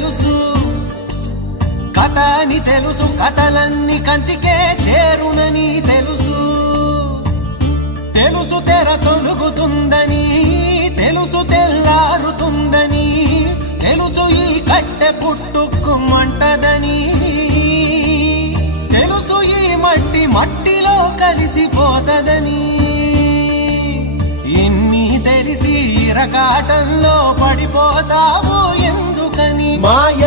తెలుసు, కథ అని తెలుసు, కథలన్నీ కంచికే చేరునని తెలుసు. తెలుసు తెర తొలుగుతుందని, తెలుసు తెల్లారుతుందని, తెలుసు ఈ కట్టె పుట్టుకుమంటదని, తెలుసు ఈ మట్టి మట్టిలో కలిసిపోతదని. ఇన్ని తెలిసి ఇరకాటంలో పడిపోతావు ఎందుకని? మాయ